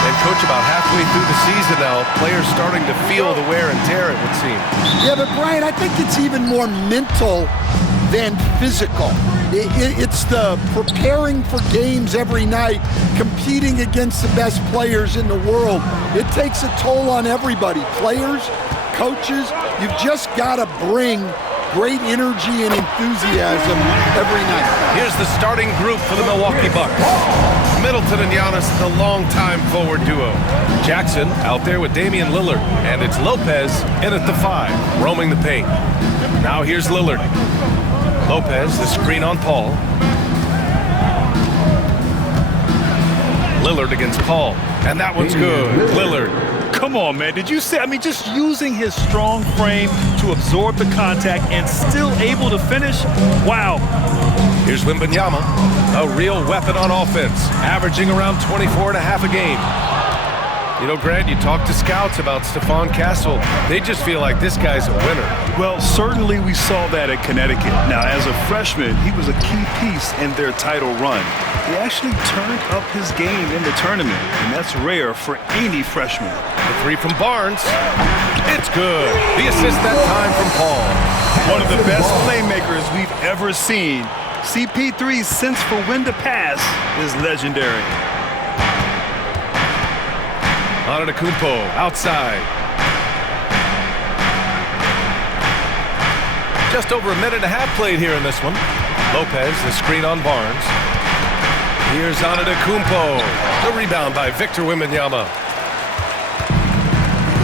And, Coach, about halfway through the season now, players starting to feel the wear and tear, it would seem. Yeah, but, Brian, I think it's even more mental than physical. It's the preparing for games every night, competing against the best players in the world. It takes a toll on everybody, players, coaches. You've just got to bring great energy and enthusiasm every night. Here's the starting group for the Milwaukee Bucks. Middleton and Giannis, the longtime forward duo. Jackson out there with Damian Lillard, and it's Lopez in at the 5, roaming the paint. Now here's Lillard. Lopez, the screen on Paul. Lillard against Paul, and that one's good. Lillard. Come on, man. Did you see? I mean, just using his strong frame to absorb the contact and still able to finish. Wow. Here's Wembanyama, a real weapon on offense, averaging around 24 and a half a game. You know, Grant, you talk to scouts about Stephon Castle. They just feel like this guy's a winner. Well, certainly we saw that at Connecticut. Now, as a freshman, he was a key piece in their title run. He actually turned up his game in the tournament, and that's rare for any freshman. The 3 from Barnes. It's good. The assist that time from Paul. One of the best playmakers we've ever seen. CP3's sense for when to pass is legendary. Antetokounmpo outside. Just over a minute and a half played here in this one. Lopez, the screen on Barnes. Here's Antetokounmpo. The rebound by Victor Wembanyama.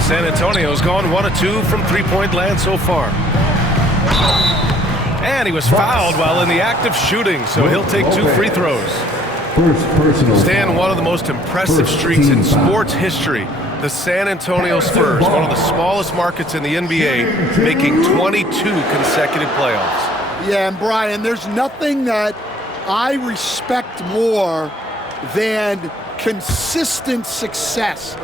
San Antonio's gone 1 of 2 from three-point land so far. And he was fouled while in the act of shooting, so he'll take 2 free throws. Stan, one of the most impressive streaks in sports history. The San Antonio Spurs, one of the smallest markets in the NBA, making 22 consecutive playoffs. Yeah, and Brian, there's nothing that I respect more than consistent success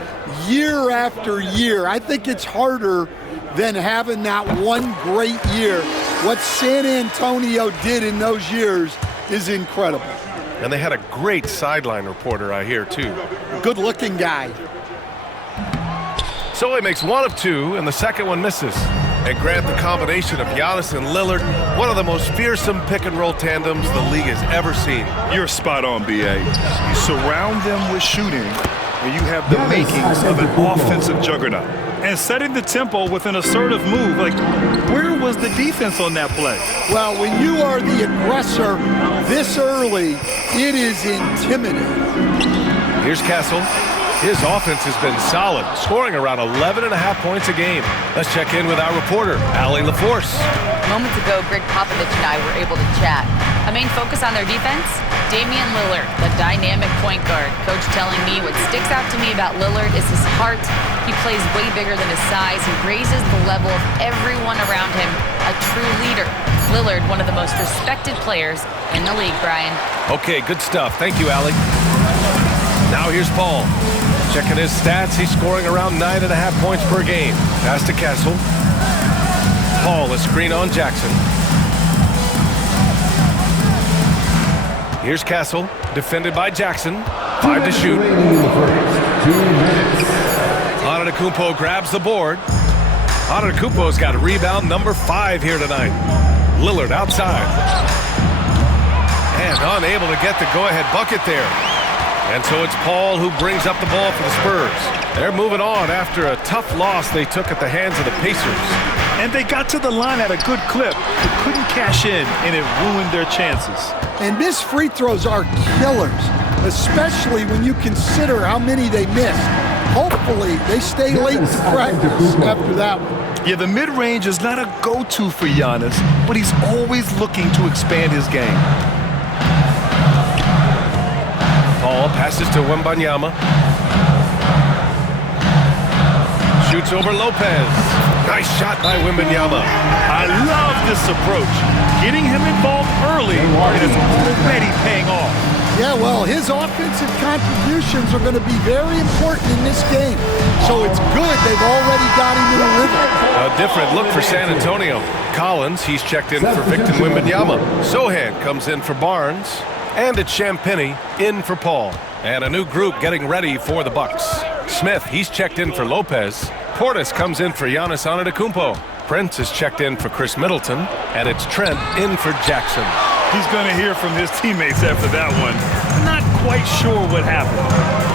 year after year. I think it's harder than having that one great year. What San Antonio did in those years is incredible. And they had a great sideline reporter, I hear, too. Good-looking guy. So he makes 1 of 2, and the second one misses. And Grant, the combination of Giannis and Lillard, one of the most fearsome pick-and-roll tandems the league has ever seen. You're spot on, B.A. You surround them with shooting, and you have the makings of an offensive juggernaut. And setting the tempo with an assertive move. Like, where was the defense on that play? Well, when you are the aggressor this early, it is intimidating. Here's Castle. His offense has been solid, scoring around 11 and a half points a game. Let's check in with our reporter, Allie LaForce. Moments ago, Greg Popovich and I were able to chat. A main focus on their defense? Damian Lillard, the dynamic point guard. Coach telling me what sticks out to me about Lillard is his heart. He plays way bigger than his size. He raises the level of everyone around him. A true leader. Lillard, one of the most respected players in the league, Brian. Okay, good stuff. Thank you, Allie. Now here's Paul. Checking his stats, he's scoring around 9.5 points per game. Pass to Castle. Paul, a screen on Jackson. Here's Castle, defended by Jackson. 5 to shoot. Antetokounmpo grabs the board. Antetokounmpo's got rebound number 5 here tonight. Lillard outside. And unable to get the go-ahead bucket there. And so it's Paul who brings up the ball for the Spurs. They're moving on after a tough loss they took at the hands of the Pacers. And they got to the line at a good clip, but couldn't cash in, and it ruined their chances. And missed free throws are killers, especially when you consider how many they missed. Hopefully, they stay late in practice after that one. Yeah, the mid-range is not a go-to for Giannis, but he's always looking to expand his game. Paul passes to Wembanyama. Shoots over Lopez. Nice shot by Wembanyama. I love this approach. Getting him involved early, and it's already paying off. Yeah, well, his offensive contributions are going to be very important in this game. So it's good they've already got him in a rhythm. A different look for San Antonio. Collins, he's checked in for Victor Wembanyama. Sohan comes in for Barnes. And it's Champagny in for Paul. And a new group getting ready for the Bucks. Smith, he's checked in for Lopez. Portis comes in for Giannis Antetokounmpo. Prince is checked in for Chris Middleton. And it's Trent in for Jackson. He's going to hear from his teammates after that one. Not quite sure what happened.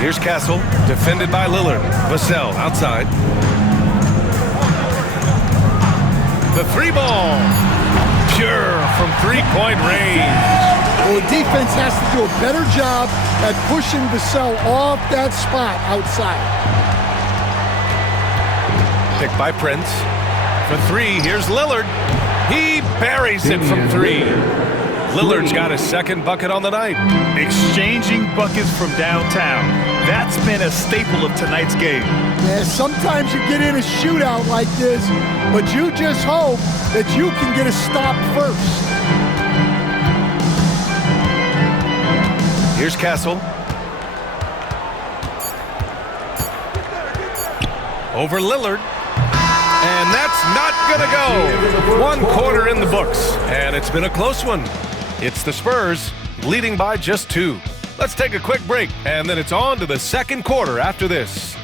Here's Castle, defended by Lillard. Vassell outside. The three ball. Pure from three-point range. Well, the defense has to do a better job at pushing Vassell off that spot outside. Picked by Prince. For three, here's Lillard. He buries it from three. Lillard's got his second bucket on the night. Exchanging buckets from downtown. That's been a staple of tonight's game. Yeah, sometimes you get in a shootout like this, but you just hope that you can get a stop first. Here's Castle. Over Lillard. And that's not gonna go. 1 quarter in the books, and it's been a close one. It's the Spurs leading by just 2. Let's take a quick break, and then it's on to the second quarter after this.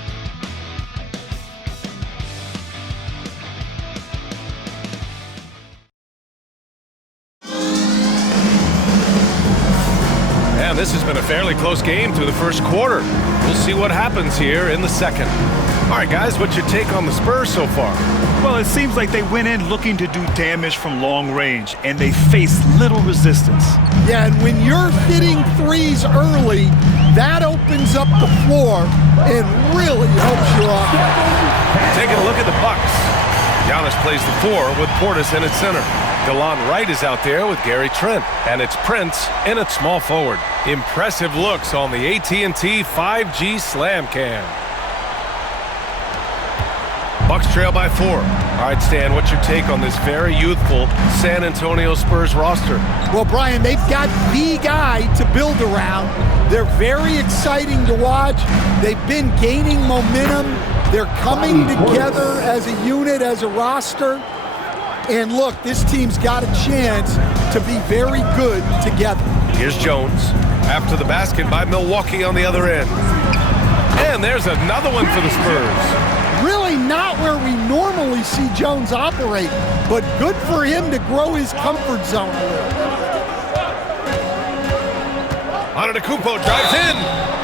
And this has been a fairly close game through the first quarter. We'll see what happens here in the second. All right, guys, what's your take on the Spurs so far? Well, it seems like they went in looking to do damage from long range, and they faced little resistance. Yeah, and when you're hitting threes early, that opens up the floor and really helps you off. Taking a look at the Bucks. Giannis plays the 4 with Portis in at center. DeLon Wright is out there with Gary Trent, and it's Prince in at small forward. Impressive looks on the AT&T 5G Slam Cam. Bucks trail by 4. All right, Stan, what's your take on this very youthful San Antonio Spurs roster? Well, Brian, they've got the guy to build around. They're very exciting to watch. They've been gaining momentum. They're coming together as a unit, as a roster. And look, this team's got a chance to be very good together. Here's Jones. After the basket by Milwaukee on the other end. And there's another one for the Spurs. Really not where we normally see Jones operate, but good for him to grow his comfort zone a little. Antetokounmpo drives in,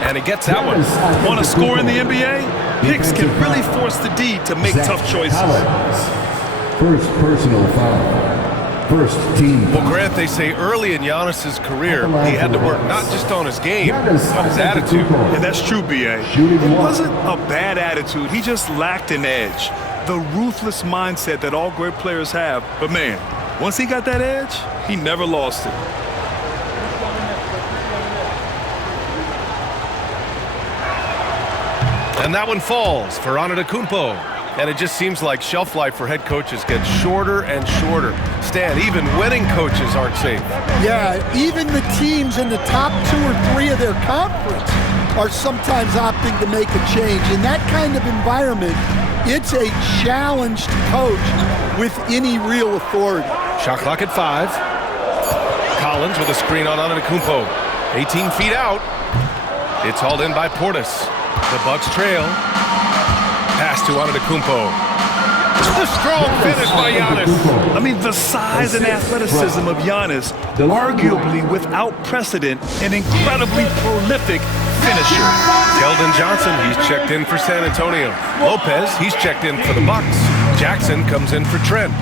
and he gets that one. Want to score in the NBA? Picks can really force the D to make tough choices. First personal foul. First team. Well, Grant, they say early in Giannis's career, he had to work not just on his game, but his attitude. And that's true, B.A. It wasn't a bad attitude. He just lacked an edge. The ruthless mindset that all great players have. But, man, once he got that edge, he never lost it. And that one falls for Antetokounmpo. And it just seems like shelf life for head coaches gets shorter and shorter. Stan, even winning coaches aren't safe. Yeah, even the teams in the top 2 or 3 of their conference are sometimes opting to make a change. In that kind of environment, it's a challenge to coach with any real authority. Shot clock at 5. Collins with a screen on Antetokounmpo. 18 feet out. It's hauled in by Portis. The Bucks trail. Pass to Antetokounmpo. The strong finish by Giannis. I mean, the size and athleticism of Giannis, arguably without precedent, an incredibly prolific finisher. Keldon Johnson, he's checked in for San Antonio. Lopez, he's checked in for the Bucks. Jackson comes in for Trent.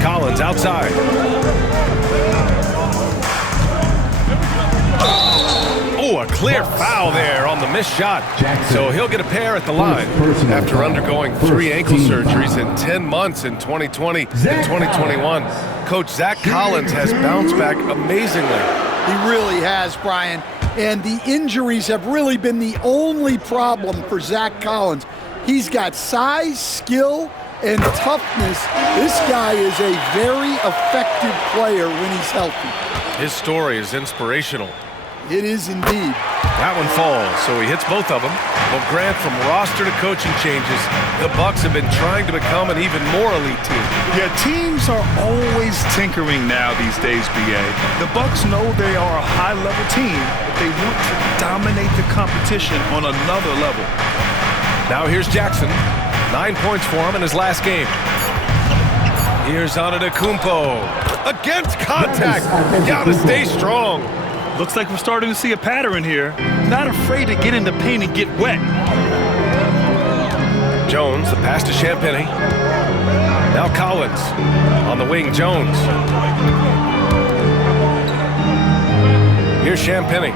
Collins outside. Oh, a clear foul there on the missed shot. So he'll get a pair at the line after undergoing 3 ankle surgeries in 10 months in 2020 and 2021. Coach Zach Collins has bounced back amazingly. He really has, Brian. And the injuries have really been the only problem for Zach Collins. He's got size, skill, and toughness. This guy is a very effective player when he's healthy. His story is inspirational. It is indeed. That one falls, so he hits both of them. But Grant, from roster to coaching changes, the Bucks have been trying to become an even more elite team. Yeah, teams are always tinkering now these days, BA. The Bucks know they are a high-level team, but they want to dominate the competition on another level. Now here's Jackson. 9 points for him in his last game. Here's Antetokounmpo. Against contact. Gotta stay strong. Looks like we're starting to see a pattern here. Not afraid to get in the paint and get wet. Jones, the pass to Champagny. Now Collins. On the wing, Jones. Here's Champagny.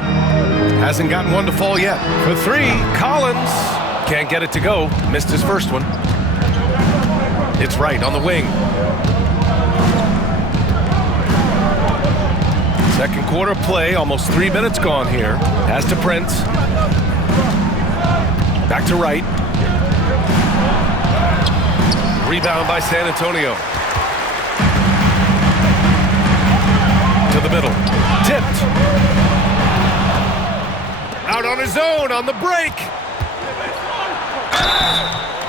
Hasn't gotten one to fall yet. For three, Collins. Can't get it to go. Missed his first one. It's Wright on the wing. Second quarter play, almost 3 minutes gone here. Pass to Prince. Back to Wright. Rebound by San Antonio. To the middle. Tipped. Out on his own on the break.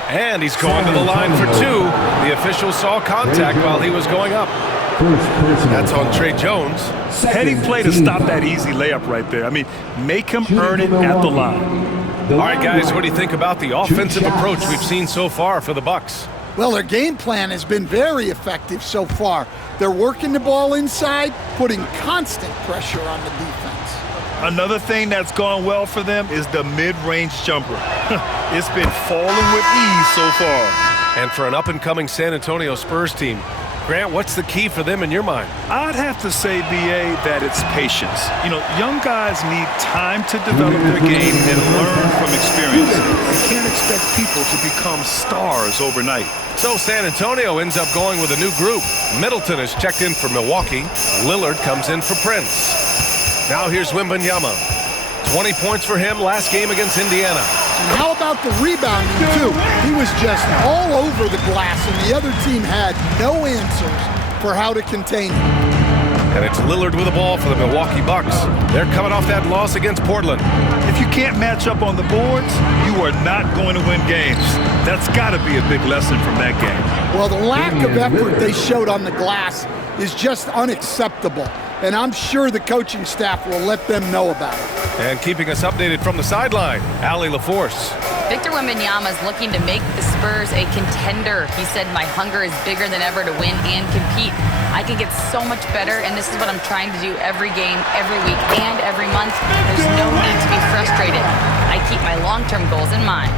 And he's going to the line for two. The official saw contact while he was going up. That's on Trey Jones. Heady play to stop that easy layup right there. I mean, make him earn it at the line. All right, guys, what do you think about the offensive approach we've seen so far for the Bucks? Well, their game plan has been very effective so far. They're working the ball inside, putting constant pressure on the defense. Another thing that's gone well for them is the mid-range jumper. It's been falling with ease so far. And for an up-and-coming San Antonio Spurs team, Grant, what's the key for them in your mind? I'd have to say, BA, that it's patience. You know, young guys need time to develop their game and learn from experience. You can't expect people to become stars overnight. So San Antonio ends up going with a new group. Middleton is checked in for Milwaukee. Lillard comes in for Prince. Now here's Wembanyama. 20 points for him last game against Indiana. And how about the rebounding, too? He was just all over the glass, and the other team had no answers for how to contain him. And it's Lillard with the ball for the Milwaukee Bucks. They're coming off that loss against Portland. If you can't match up on the boards, you are not going to win games. That's got to be a big lesson from that game. Well, the lack of effort they showed on the glass is just unacceptable. And I'm sure the coaching staff will let them know about it. And keeping us updated from the sideline, Allie LaForce. Victor Wembanyama is looking to make the Spurs a contender. He said, "My hunger is bigger than ever to win and compete. I can get so much better, and this is what I'm trying to do every game, every week, and every month. There's no need to be frustrated. I keep my long-term goals in mind."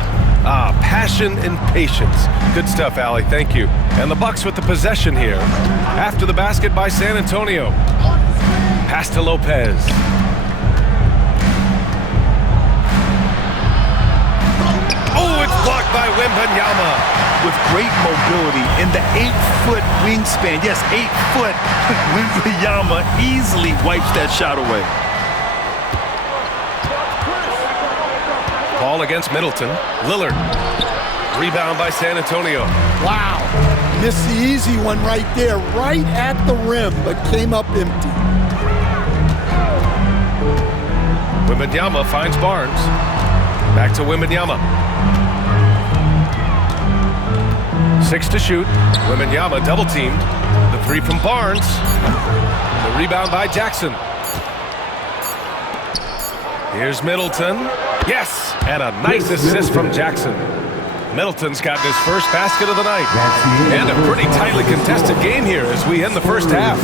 Passion and patience. Good stuff, Allie. Thank you. And the Bucks with the possession here. After the basket by San Antonio. Pass to Lopez. Oh, it's blocked by Wembanyama. With great mobility in the 8-foot wingspan. Yes, 8 foot. Wembanyama easily wipes that shot away. Ball against Middleton. Lillard. Rebound by San Antonio. Wow. Missed the easy one right there, right at the rim, but came up empty. Wembanyama finds Barnes. Back to Wembanyama. 6 to shoot. Wembanyama double teamed. The three from Barnes. The rebound by Jackson. Here's Middleton. Yes! And a nice assist from Jackson. Middleton's gotten his first basket of the night. And a pretty tightly contested game here as we end the first half.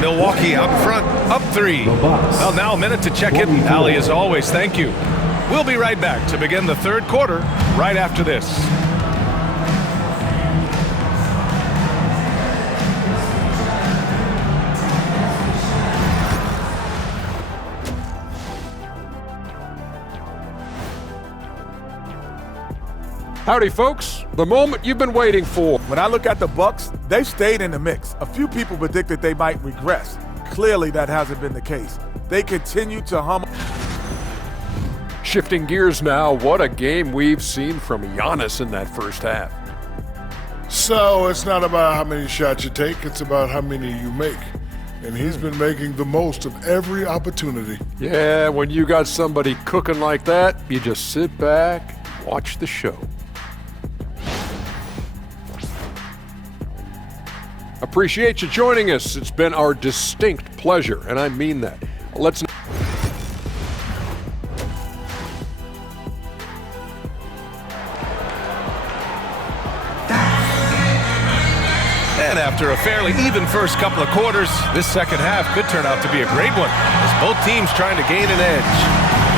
Milwaukee up front, up 3. Well, now a minute to check in. Allie, as always, thank you. We'll be right back to begin the third quarter right after this. Howdy, folks. The moment you've been waiting for. When I look at the Bucks, they've stayed in the mix. A few people predicted they might regress. Clearly, that hasn't been the case. They continue to hum. Shifting gears now, what a game we've seen from Giannis in that first half. So it's not about how many shots you take, it's about how many you make. and he's been making the most of every opportunity. Yeah, when you got somebody cooking like that, you just sit back, watch the show. Appreciate you joining us. It's been our distinct pleasure, and I mean that. Let's. And after a fairly even first couple of quarters, this second half could turn out to be a great one, as both teams trying to gain an edge.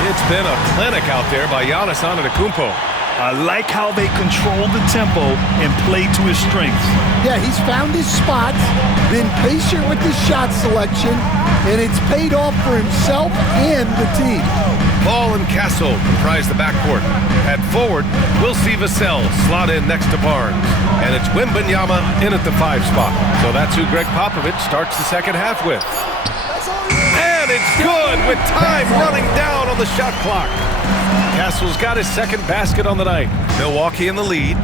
It's been a clinic out there by Giannis Antetokounmpo. I like how they control the tempo and play to his strengths. Yeah, he's found his spots, been patient with his shot selection, and it's paid off for himself and the team. Ball and Castle comprise the backcourt. At forward, we'll see Vassell slot in next to Barnes. And it's Wembanyama in at the 5 spot. So that's who Greg Popovich starts the second half with. And it's good with time running down on the shot clock. Castle's got his second basket on the night. Milwaukee in the lead.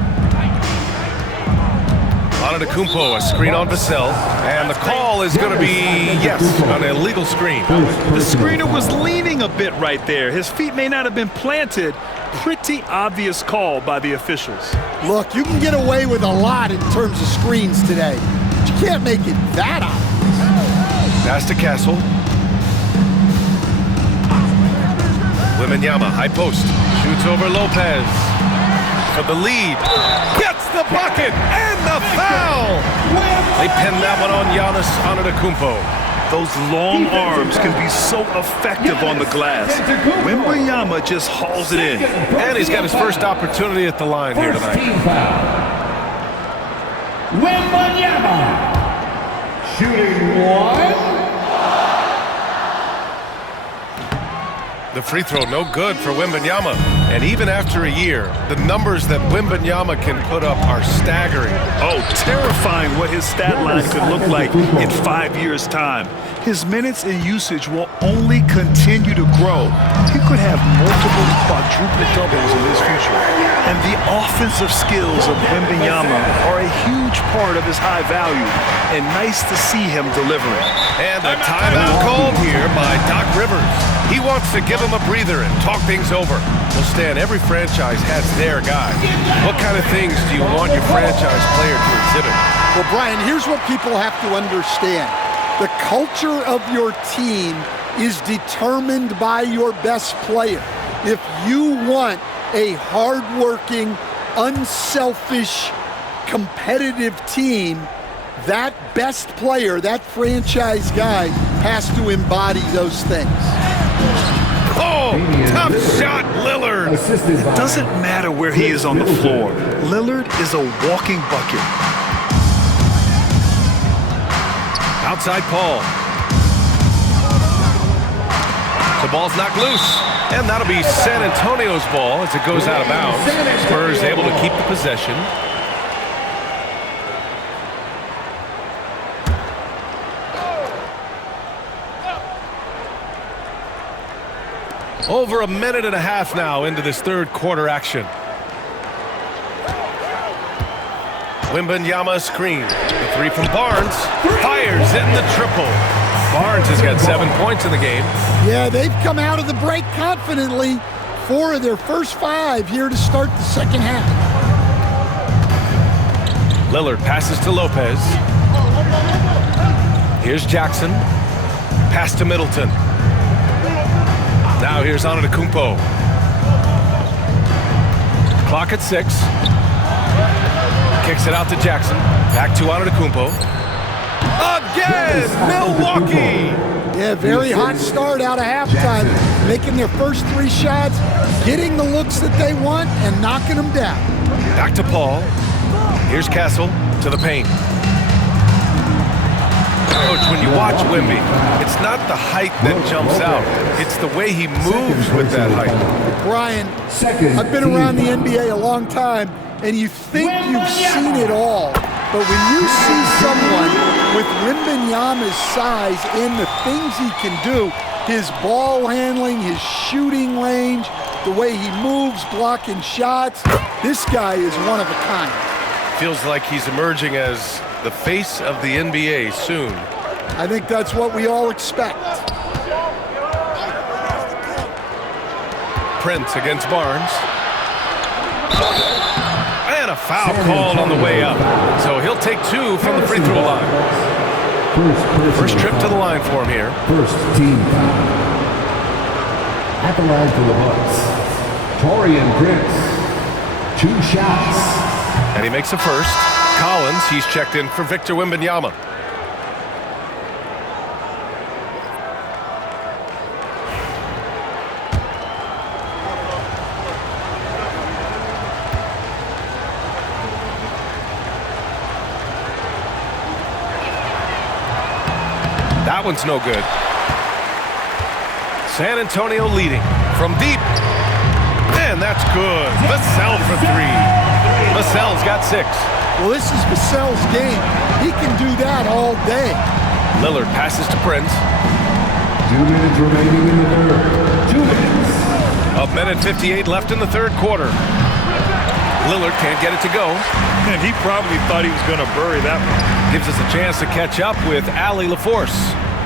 Antetokounmpo, a screen on Vassell, and the call is going to be, yes, an illegal screen. The screener was leaning a bit right there. His feet may not have been planted. Pretty obvious call by the officials. Look, you can get away with a lot in terms of screens today, but you can't make it that obvious. Pass to Castle. Wembanyama, high post, shoots over Lopez for the lead. Gets the bucket and the foul! They pin that one on Giannis Antetokounmpo. Those long arms can be so effective on the glass. Wembanyama just hauls it in. And he's got his first opportunity at the line here tonight. Wembanyama, shooting one. The free throw no good for Wembanyama. And even after a year, the numbers that Wembanyama can put up are staggering. Oh, terrifying what his stat line could look like in 5 years' time. His minutes and usage will only continue to grow. He could have multiple quadruple doubles in his future. And the offensive skills of Wembanyama are a huge part of his high value. And nice to see him delivering. And a timeout called here by Doc Rivers. He wants to give him a breather and talk things over. Well, Stan, every franchise has their guy. What kind of things do you want your franchise player to exhibit? Well, Brian, here's what people have to understand. The culture of your team is determined by your best player. If you want a hardworking, unselfish, competitive team, that best player, that franchise guy, has to embody those things. Oh, tough shot, Lillard. It doesn't matter where he is on the floor. Lillard is a walking bucket. Outside Paul. The ball's knocked loose. And that'll be San Antonio's ball as it goes out of bounds. Spurs able to keep the possession. Over a minute and a half now into this third quarter action. Wembanyama screen. The three from Barnes. Fires in the triple. Barnes has got 7 points in the game. Yeah, they've come out of the break confidently. 4 of their first 5 here to start the second half. Lillard passes to Lopez. Here's Jackson. Pass to Middleton. Now here's Antetokounmpo. Clock at 6. Kicks it out to Jackson. Back to Antetokounmpo. Again, Milwaukee! Yeah, very hot start out of halftime. Making their first 3 shots, getting the looks that they want, and knocking them down. Back to Paul. Here's Castle to the paint. Coach, when you watch Wemby, it's not the height that jumps out. It's the way he moves with that height. Brian, I've been around the NBA a long time, and you think you've seen it all. But when you see someone with Wembanyama's size and the things he can do, his ball handling, his shooting range, the way he moves, blocking shots, this guy is one of a kind. Feels like he's emerging as the face of the NBA soon. I think that's what we all expect. Prince against Barnes. And a foul called on the way up. So he'll take 2 from the free throw line. First trip to the line for him here. First team foul. At the line for the Bucks, Torian Prince. 2 shots. And he makes a first. Collins, he's checked in for Victor Wembanyama. That one's no good. San Antonio leading from deep. And that's good. Vassell for 3. Vassell's got 6. Well, this is Vassell's game. He can do that all day. Lillard passes to Prince. 2 minutes remaining in the third. 2 minutes. A minute 58 left in the third quarter. Lillard can't get it to go. And he probably thought he was going to bury that one. Gives us a chance to catch up with Allie LaForce.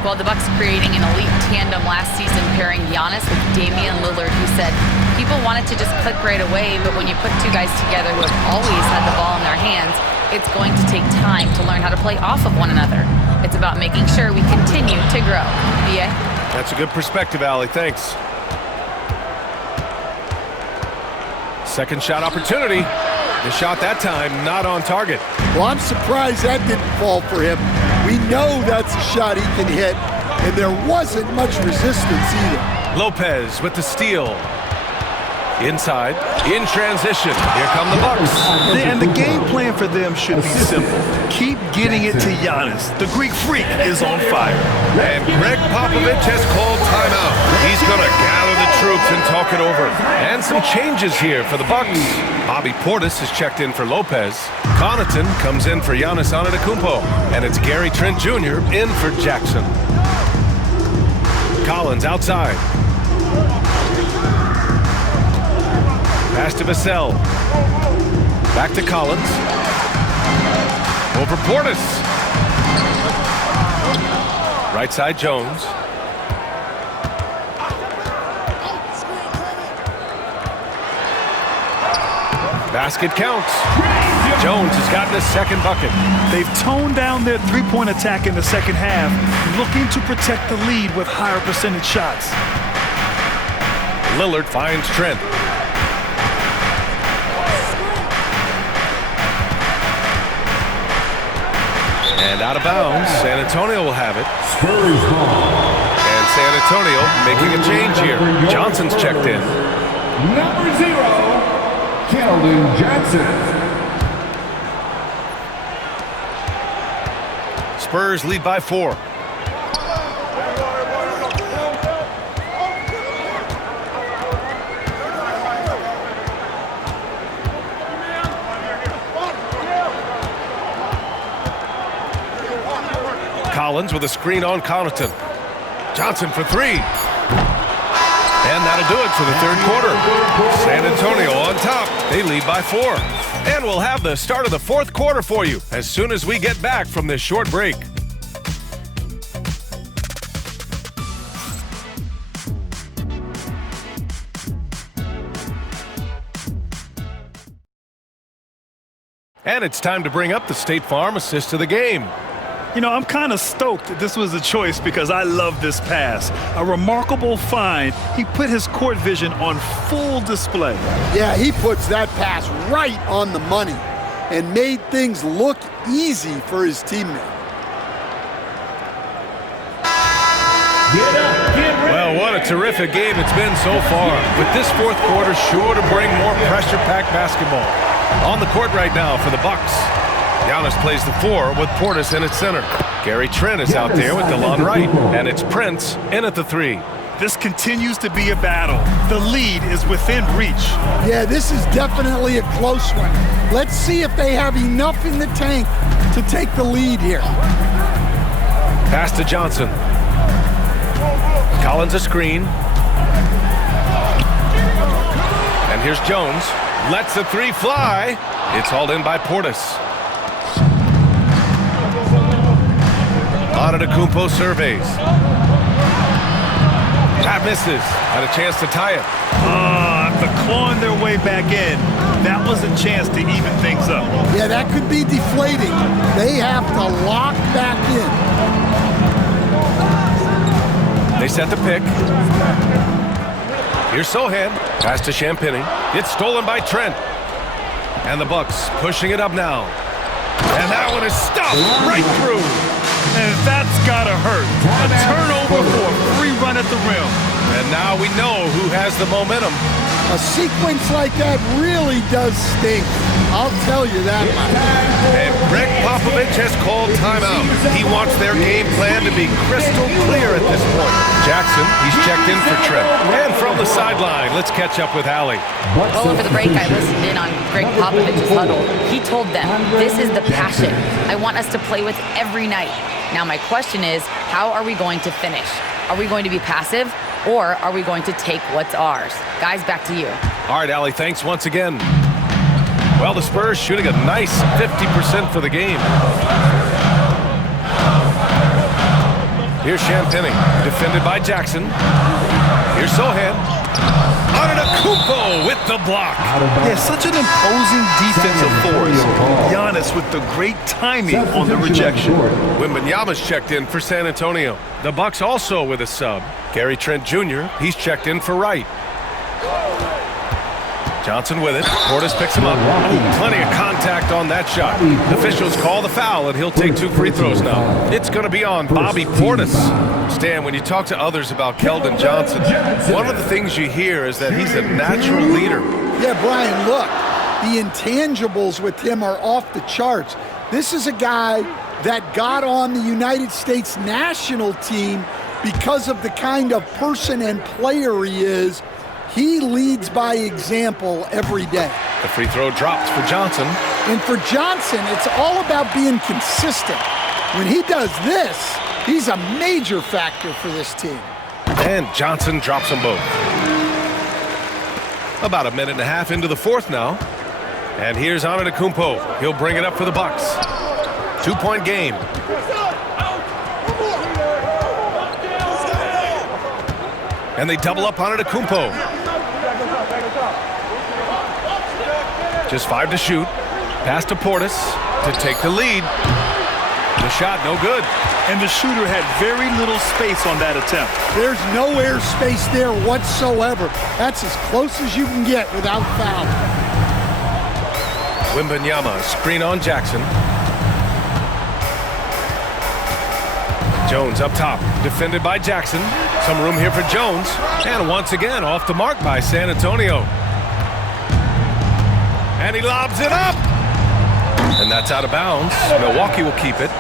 Well, the Bucks creating an elite tandem last season, pairing Giannis with Damian Lillard, who said people wanted to just click right away, but when you put 2 guys together who have always had the ball in their hands, it's going to take time to learn how to play off of one another. It's about making sure we continue to grow. BA? That's a good perspective, Allie. Thanks. Second shot opportunity. The shot that time not on target. Well, I'm surprised that didn't fall for him. We know that's a shot he can hit, and there wasn't much resistance either. Lopez with the steal. Inside, in transition. Here come the Bucks. And the game plan for them should be simple. Keep getting it to Giannis. The Greek freak is on fire. And Greg Popovich has called timeout. He's going to gather the troops and talk it over. And some changes here for the Bucks. Bobby Portis has checked in for Lopez. Connaughton comes in for Giannis Antetokounmpo. And it's Gary Trent Jr. in for Jackson. Collins outside. Pass to Vassell. Back to Collins. Over Portis. Right side Jones. Basket counts. Jones has gotten his second bucket. They've toned down their three-point attack in the second half, looking to protect the lead with higher percentage shots. Lillard finds Trent. And out of bounds, San Antonio will have it. Spurs ball. And San Antonio making a change here. Johnson's checked in. Number 0, Keldon Johnson. Spurs lead by 4. Collins with a screen on Connaughton. Johnson for 3. And that'll do it for the third quarter. San Antonio on top. They lead by 4. And we'll have the start of the fourth quarter for you as soon as we get back from this short break. And it's time to bring up the State Farm assist of the game. You know, I'm kind of stoked that this was a choice because I love this pass. A remarkable find. He put his court vision on full display. Yeah, he puts that pass right on the money and made things look easy for his teammate. Well, what a terrific game it's been so far. With this fourth quarter sure to bring more pressure-packed basketball. On the court right now for the Bucks. Giannis plays the 4 with Portis in its center. Gary Trent is out there with DeLon Wright. And it's Prince in at the 3. This continues to be a battle. The lead is within reach. Yeah, this is definitely a close one. Let's see if they have enough in the tank to take the lead here. Pass to Johnson. Collins a screen. And here's Jones. Lets the 3 fly. It's hauled in by Portis. Antetokounmpo surveys. That misses. Had a chance to tie it. After clawing their way back in, that was a chance to even things up. Yeah, that could be deflating. They have to lock back in. They set the pick. Here's Sohan. Pass to Champagny. It's stolen by Trent. And the Bucks pushing it up now. And that one is stopped right through. And that's gotta hurt. A turnover for a free run at the rim. And now we know who has the momentum. A sequence like that really does stink. I'll tell you that much. And Greg Popovich has called timeout. He wants their game plan to be crystal clear at this point. Jackson, he's checked in for Trent. And from the sideline, let's catch up with Allie. Well, over the break, I listened in on Greg Popovich's huddle. He told them, this is the passion I want us to play with every night. Now, my question is, how are we going to finish? Are we going to be passive, or are we going to take what's ours? Guys, back to you. All right, Allie, thanks once again. Well, the Spurs shooting a nice 50% for the game. Here's Champagny, defended by Jackson. Here's Sohan. Antetokounmpo with the block. Yeah, such an imposing defensive force. Giannis with the great timing on the rejection. Wembanyama's checked in for San Antonio. The Bucks also with a sub. Gary Trent Jr., he's checked in for Wright. Johnson with it. Portis picks him up. Oh, plenty of contact on that shot. Officials call the foul, and he'll take 2 free throws now. It's going to be on Bobby Portis. Stan, when you talk to others about Keldon Johnson, one of the things you hear is that he's a natural leader. Yeah, Brian, look, the intangibles with him are off the charts. This is a guy that got on the United States national team because of the kind of person and player he is. He leads by example every day. The free throw drops for Johnson. And for Johnson, it's all about being consistent. When he does this, he's a major factor for this team. And Johnson drops them both. About a minute and a half into the fourth now. And here's Antetokounmpo. He'll bring it up for the Bucks. 2-point game. And they double up Antetokounmpo. Just 5 to shoot. Pass to Portis to take the lead. The shot, no good. And the shooter had very little space on that attempt. There's no air space there whatsoever. That's as close as you can get without foul. Wembanyama, screen on Jackson. Jones up top, defended by Jackson. Some room here for Jones. And once again, off the mark by San Antonio. And he lobs it up. And that's out of bounds. Milwaukee will keep it.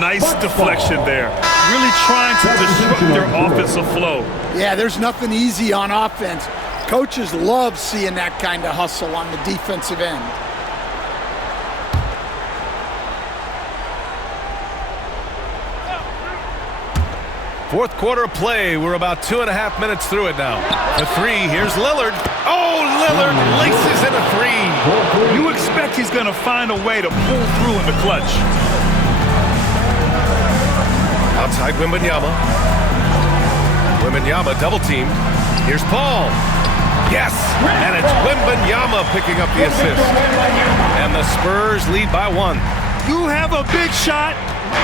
Nice deflection there. Really trying to disrupt their offensive flow. Yeah, there's nothing easy on offense. Coaches love seeing that kind of hustle on the defensive end. Fourth quarter of play. We're about 2.5 minutes through it now. For 3, here's Lillard. Oh, Lillard laces in a 3. You expect he's going to find a way to pull through in the clutch. Outside Wembanyama. Wembanyama double teamed. Here's Paul. Yes! And it's Wembanyama picking up the assist. And the Spurs lead by 1. You have a big shot.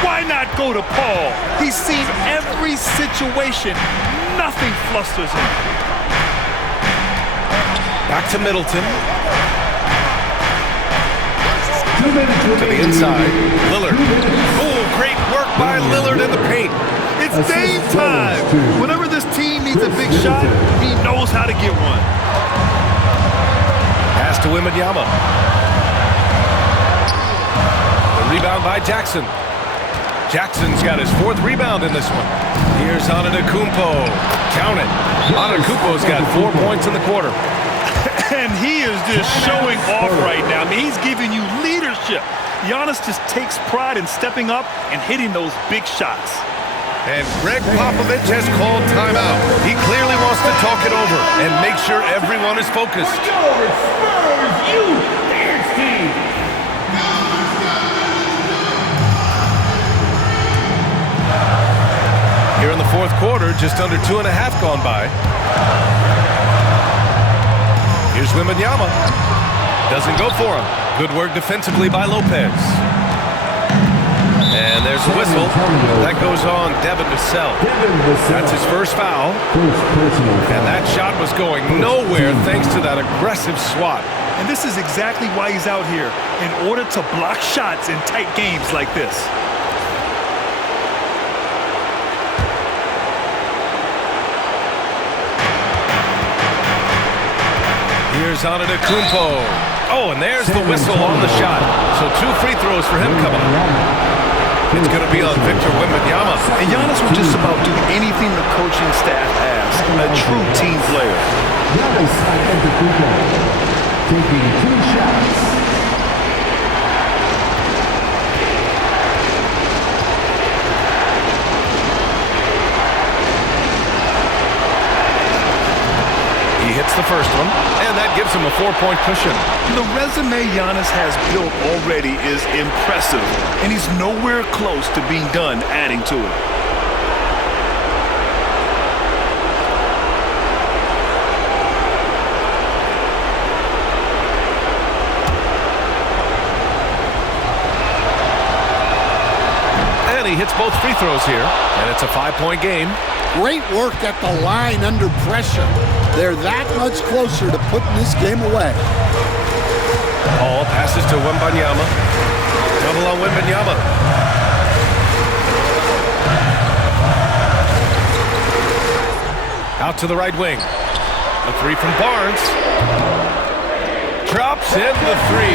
Why not go to Paul? He's seen every situation. Nothing flusters him. Back to Middleton. To the inside. Lillard. Oh, great work by Lillard in the paint. It's Dame time. Whenever this team needs a big shot, he knows how to get one. Pass to Wembanyama. The rebound by Jackson. Jackson's got his 4th rebound in this one. Here's Antetokounmpo. Count it. Antetokounmpo's got 4 points in the quarter. And he is just showing off right now. I mean, he's giving you leadership. Giannis just takes pride in stepping up and hitting those big shots. And Greg Popovich has called timeout. He clearly wants to talk it over and make sure everyone is focused. just under 2.5 gone by. Here's Wembanyama. Doesn't go for him. Good work defensively by Lopez. And there's a whistle. That goes on Devin Vassell. That's his first foul. And that shot was going nowhere thanks to that aggressive swat. And this is exactly why he's out here, in order to block shots in tight games like this. Here's Antetokounmpo. Oh, and there's the whistle on the shot. So 2 free throws for him coming up. It's going to be on Victor Wembanyama. And Giannis will just about do anything the coaching staff asks. A true team player. Giannis Antetokounmpo taking 2 shots. He hits the first one, and that gives him a 4-point cushion. The resume Giannis has built already is impressive, and he's nowhere close to being done adding to it. And he hits both free throws here, and it's a 5-point game. Great work at the line under pressure. They're that much closer to putting this game away. Paul passes to Wembanyama. Double on Wembanyama. Out to the right wing. A 3 from Barnes. Drops in the 3.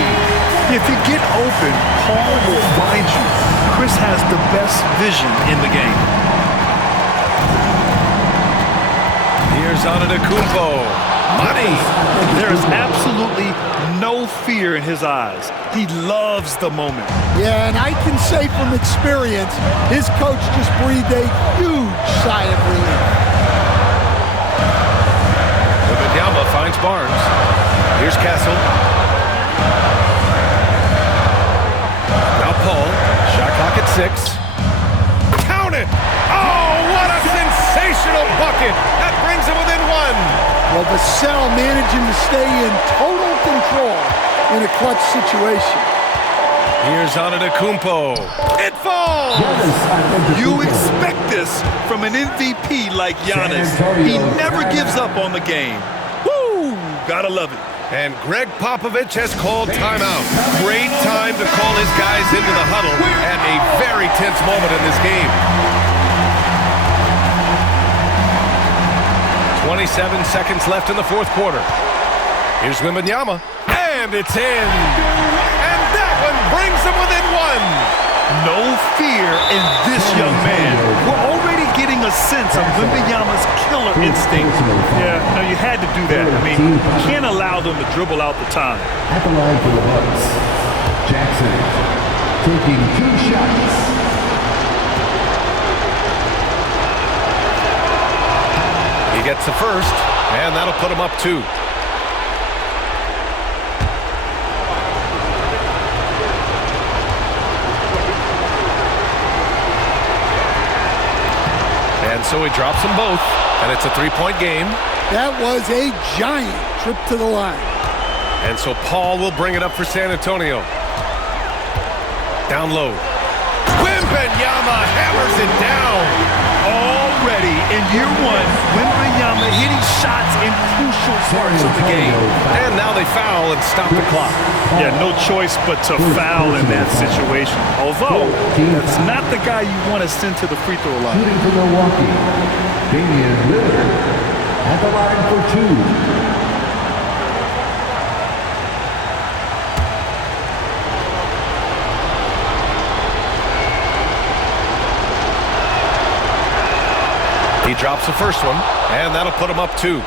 If you get open, Paul will find you. Chris has the best vision in the game. Here's Antetokounmpo. Money. There is absolutely no fear in his eyes. He loves the moment. Yeah, and I can say from experience, his coach just breathed a huge sigh of relief. Wembanyama finds Barnes. Here's Castle. Now Paul. Shot clock at 6. Count it! Oh, what a sensational bucket! That brings him within 1. Well, Vassell managing to stay in total control in a clutch situation. Here's Antetokounmpo. It falls! You expect this from an MVP like Giannis. He never gives up on the game. Woo! Gotta love it. And Greg Popovich has called timeout. Great time to call his guys into the huddle at a very tense moment in this game. 27 seconds left in the 4th quarter. Here's Wembanyama, and it's in. And that one brings them within 1. No fear in this young man. We're already getting a sense of Wembanyama's killer instinct. Yeah, no, you had to do that. I mean, you can't allow them to dribble out the time. At the line for the Bucks, Jackson taking 2 shots. He gets the first, and that'll put him up 2. And so he drops them both, and it's a 3-point game. That was a giant trip to the line. And so Paul will bring it up for San Antonio. Down low. Wembanyama hammers it down. Already in year 1, Wembanyama hitting shots in crucial parts of the game. And now they foul and stop the clock. Yeah, no choice but to foul in that situation. Although, that's not the guy you want to send to the free throw line. Shooting for Milwaukee, Damian Lillard at the line for 2. He drops the first one, and that'll put him up 2.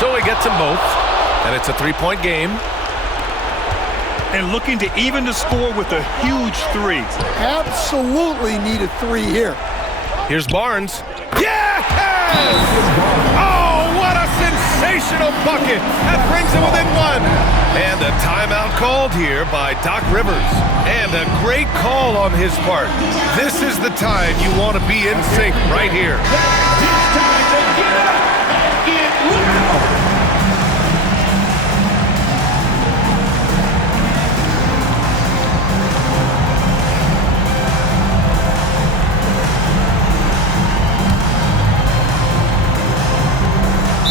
So he gets them both, and it's a 3-point game. And looking to even the score with a huge 3. Absolutely need a 3 here. Here's Barnes. Yes! Oh, what a sensational sensational bucket. That brings it within one. And a timeout called here by Doc Rivers. And a great call on his part. This is the time you want to be in sync right here. It's time to get up and get loud.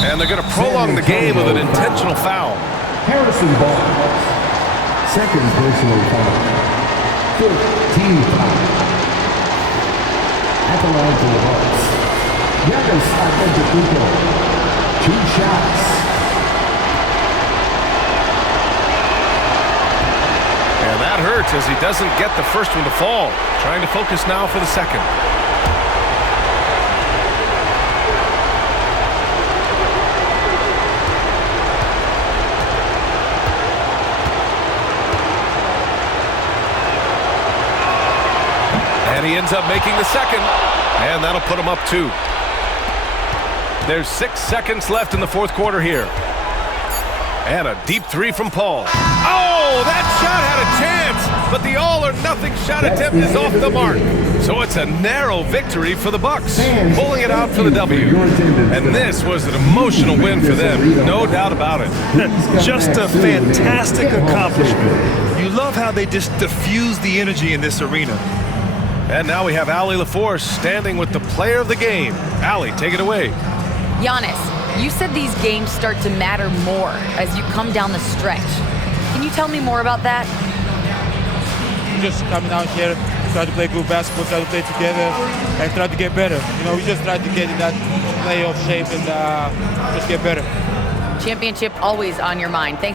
And they're going to prolong the game with an intentional foul. Harrison Barnes, second personal foul. 15 foul. At the line for the Bucks. Giannis Antetokounmpo, 2 shots. And that hurts as he doesn't get the first one to fall. Trying to focus now for the second. And he ends up making the second. And that'll put him up 2. There's 6 seconds left in the fourth quarter here. And a deep 3 from Paul. Oh, that shot had a chance, but the all-or-nothing shot attempt is off the mark. So it's a narrow victory for the Bucks, pulling it out for the W. And this was an emotional win for them, no doubt about it. Just a fantastic accomplishment. You love how they just diffuse the energy in this arena. And now we have Allie LaForce standing with the player of the game. Allie, take it away. Giannis, you said these games start to matter more as you come down the stretch. Can you tell me more about that? Just coming out here, try to play good basketball, try to play together, and try to get better. You know, we just try to get in that playoff shape and just get better. Championship always on your mind. Thanks.